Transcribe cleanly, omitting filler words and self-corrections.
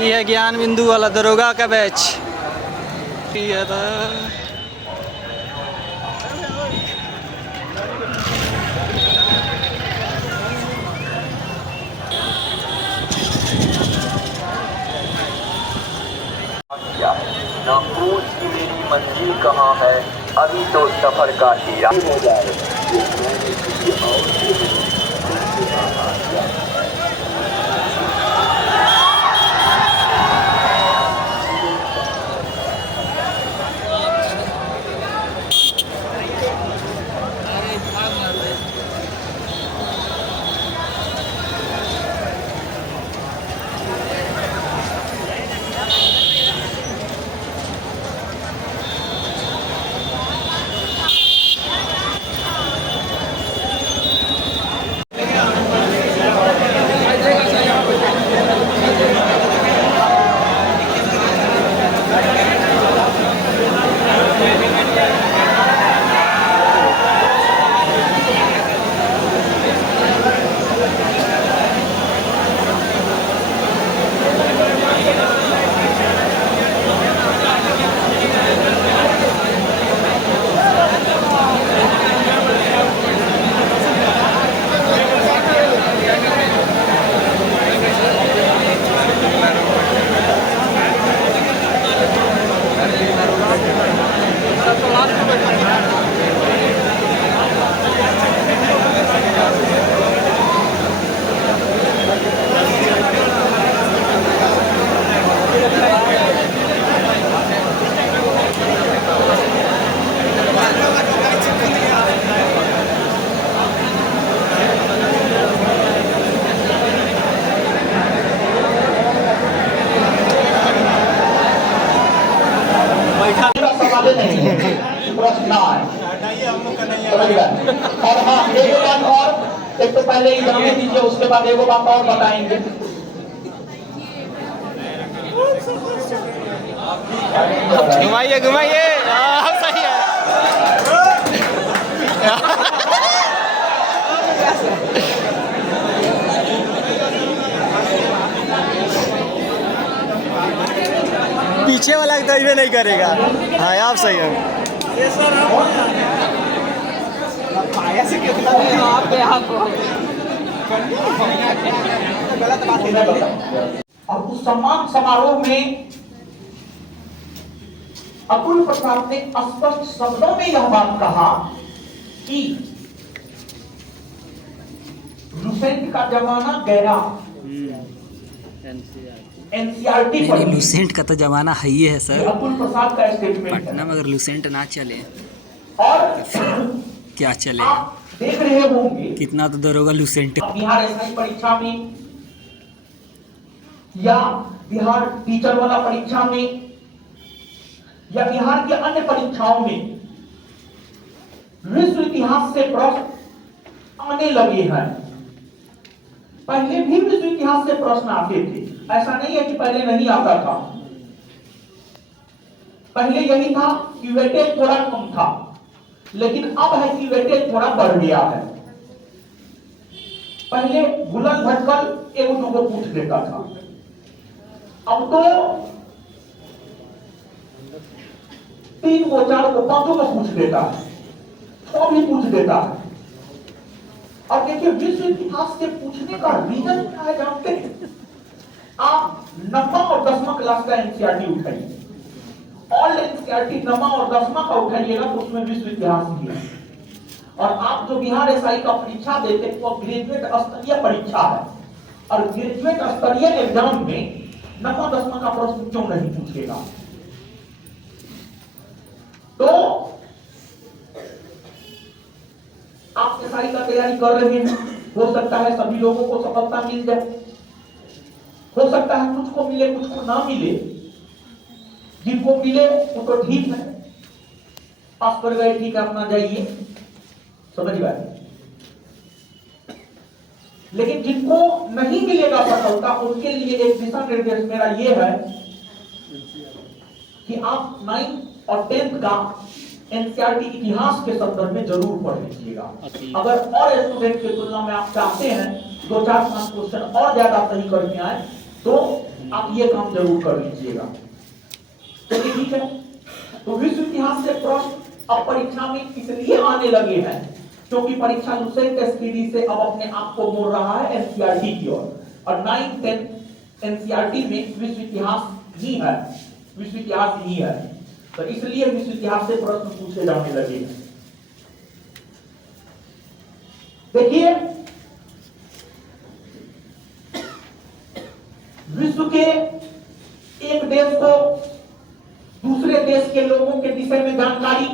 ये ज्ञान बिंदु वाला दरोगा का बैच। ये था ना पूछ कि मेरी मंजिल कहाँ है, अभी तो सफर का इरादा हो जाए। और हाँ, एक बात और, एक तो पहले ही जवाब दीजिए, उसके बाद एक बात और बताएंगे। घुमाइए घुमाइए, सही है। पीछे वाला तो ये नहीं करेगा। हाँ आप सही है। और उस सम्मान समारोह में अतुल प्रसाद ने स्पष्ट शब्दों में यह बात कहा कि लुसेंट का जमाना गया। एनसीईआरटी पर लुसेंट का तो जमाना है ही है सर, अतुल प्रसाद का स्टेटमेंट पटना में अगर लुसेंट ना चले और क्या चले। आप देख रहे होंगे कितना तो दरोगा लुसेंट। बिहार एसआई परीक्षा में या बिहार टीचर वाला परीक्षा में या बिहार के अन्य परीक्षाओं में विश्व इतिहास से प्रश्न आने लगे हैं। पहले भी विश्व इतिहास से प्रश्न आते थे, ऐसा नहीं है कि पहले नहीं आता था। पहले यही था कि वेटेज थोड़ा कम था, लेकिन अब है कि वेटेज थोड़ा बढ़ गया है। पहले बुलंद भटकल एक दो को पूछ देता था, अब तो 3 को 4 को 5 को पूछ देता है, 6 भी पूछ देता है। और देखिए विश्व इतिहास से पूछने का रीजन क्या है जानते हैं? आप 9वां और 10वां क्लास का एनसीईआरटी उठाइए, ऑल एनसीईआरटी 9वां और 10वां का उठाइएगा तो उसमें विश्व इतिहास ही है। और आप जो बिहार एसआई का परीक्षा देते हैं वो ग्रेजुएट स्तरीय परीक्षा है, और ग्रेजुएट स्तरीय एग्जाम में 9वां 10वां का प्रश्न क्यों नहीं पूछेगा? तो आप एसआई का तैयारी कर रहे हैं, हो सकता है सभी लोगों को सफलता मिल जाए, हो सकता है कुछ को मिले कुछ को ना मिले। जिनको मिले वो तो ठीक है, पास कर गए, ठीक है, अपना जाइए, समझ गए। लेकिन जिनको नहीं मिलेगा सफलता, उनके लिए एक दिशा निर्देश मेरा ये है कि आप 9th और 10th का एनसीईआरटी इतिहास के संदर्भ में जरूर पढ़ लीजिएगा। अगर और स्टूडेंट की तुलना में आप चाहते हैं 2-4-5 क्वेश्चन और ज्यादा सही करके आए तो आप ये काम जरूर कर लीजिएगा। चलिए ठीक है। तो विश्व इतिहास से प्रश्न अब परीक्षा में इसलिए आने लगे हैं क्योंकि परीक्षा लुसेंट एसपीडी से अब अपने आप को मोड़ रहा है एनसीईआरटी की ओर, और 9th 10th एनसीईआरटी में विश्व इतिहास ही है, विश्व इतिहास ही है। तो इसलिए विश्व इतिहास से प्रश्न पूछे जाने लगे हैं। देखिए, विश्व के एक देश को दूसरे देश के लोगों के विषय में जानकारी